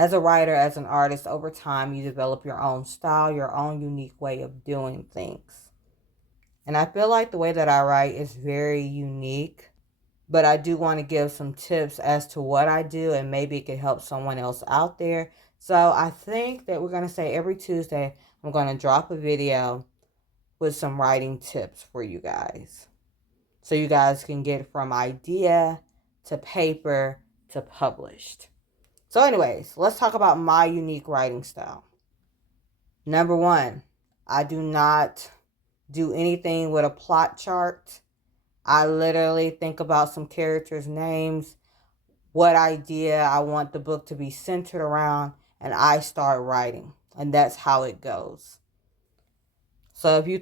As a writer, as an artist, over time, you develop your own style, your own unique way of doing things. And I feel like the way that I write is very unique, but I do want to give some tips as to what I do, and maybe it could help someone else out there. So I think that we're going to say every Tuesday, I'm going to drop a video with some writing tips for you guys. So you guys can get from idea to paper to published. So anyways, let's talk about my unique writing style. Number one, I do not do anything with a plot chart. I literally think about some characters' names, what idea I want the book to be centered around, and I start writing. And that's how it goes. So if you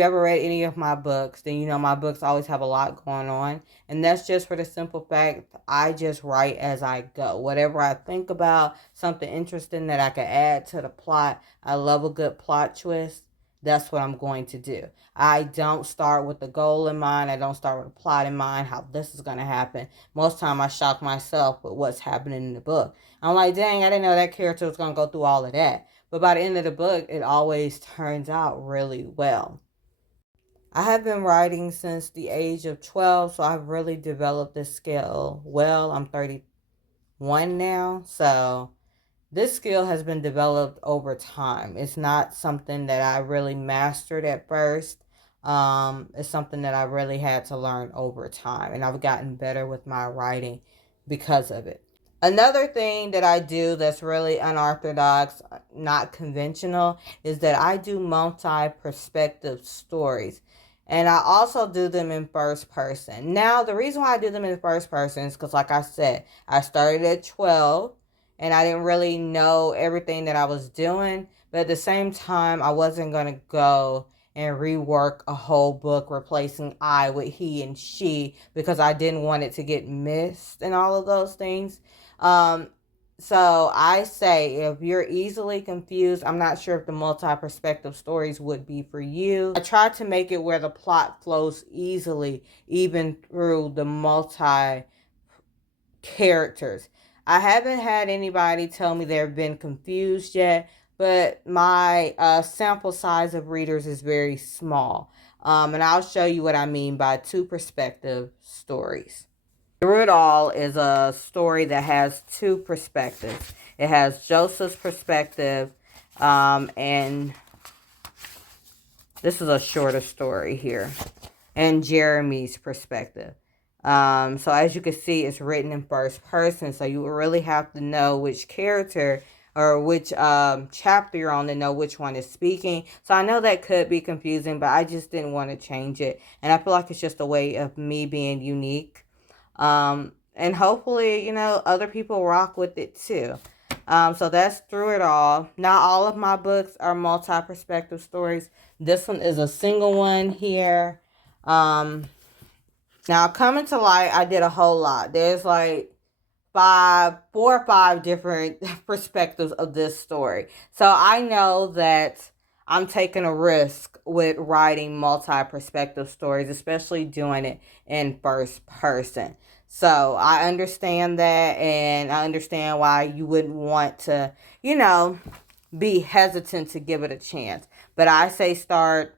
ever read any of my books, then you know my books always have a lot going on. And that's just for the simple fact I just write as I go. Whatever I think about, something interesting that I can add to the plot. I love a good plot twist. That's what I'm going to do. I don't start with the goal in mind. I don't start with a plot in mind, how this is going to happen. Most time I shock myself with what's happening in the book. I'm like, dang, I didn't know that character was going to go through all of that. But by the end of the book, it always turns out really well. I have been writing since the age of 12, so I've really developed this skill well. I'm 31 now, so this skill has been developed over time. It's not something that I really mastered at first. It's something that I really had to learn over time, and I've gotten better with my writing because of it. Another thing that I do that's really unorthodox, not conventional, is that I do multi-perspective stories. And I also do them in first person. Now, the reason why I do them in first person is because, like I said, I started at 12 and I didn't really know everything that I was doing. But at the same time, I wasn't going to go and rework a whole book replacing I with he and she because I didn't want it to get missed and all of those things. Um, so I say if you're easily confused, I'm not sure if the multi-perspective stories would be for you. I try to make it where the plot flows easily, even through the multi characters. I haven't had anybody tell me they've been confused yet, but my sample size of readers is very small. And I'll show you what I mean by two perspective stories. Through It All is a story that has two perspectives. It has Joseph's perspective, and this is a shorter story here, and Jeremy's perspective. So as you can see, it's written in first person, so you really have to know which character or which chapter you're on to know which one is speaking. So I know that could be confusing, but I just didn't want to change it. And I feel like it's just a way of me being unique. And hopefully, you know, other people rock with it too. So that's Through It All. Not all of my books are multi-perspective stories. This one is a single one here. Now Coming to Light, I did a whole lot. There's like 4 or 5 different perspectives of this story. So I know that I'm taking a risk with writing multi-perspective stories, especially doing it in first person. So I understand that, and I understand why you wouldn't want to, you know, be hesitant to give it a chance. But I say start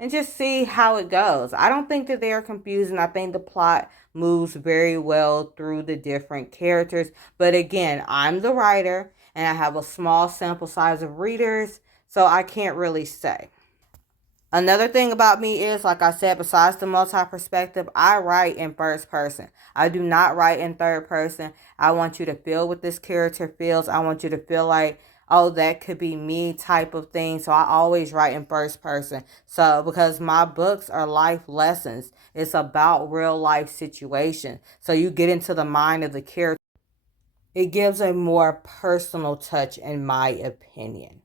and just see how it goes. I don't think that they are confusing. I think the plot moves very well through the different characters. But again, I'm the writer and I have a small sample size of readers, so I can't really say. Another thing about me is, like I said, besides the multi-perspective, I write in first person. I do not write in third person. I want you to feel what this character feels. I want you to feel like, oh, that could be me type of thing. So I always write in first person. So because my books are life lessons, it's about real life situation. So you get into the mind of the character. It gives a more personal touch, in my opinion.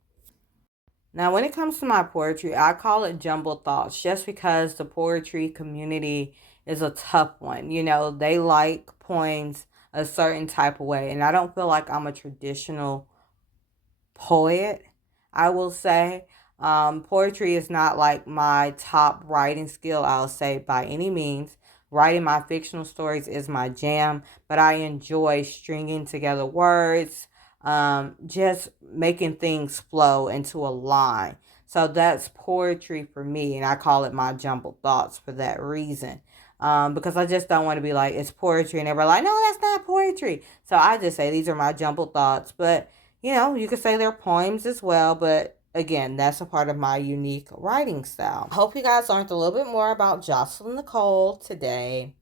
Now, when it comes to my poetry, I call it jumbled thoughts just because the poetry community is a tough one. You know, they like poems a certain type of way, and I don't feel like I'm a traditional poet, I will say. Poetry is not like my top writing skill, I'll say, by any means. Writing my fictional stories is my jam, but I enjoy stringing together words, just making things flow into a line. So that's poetry for me, and I call it my jumbled thoughts for that reason. Because I just don't want to be like, it's poetry, and everybody like, no, that's not poetry. So I just say these are my jumbled thoughts. But, you could say they're poems as well. But again, that's a part of my unique writing style. I hope you guys learned a little bit more about Jocelyn Nicole today.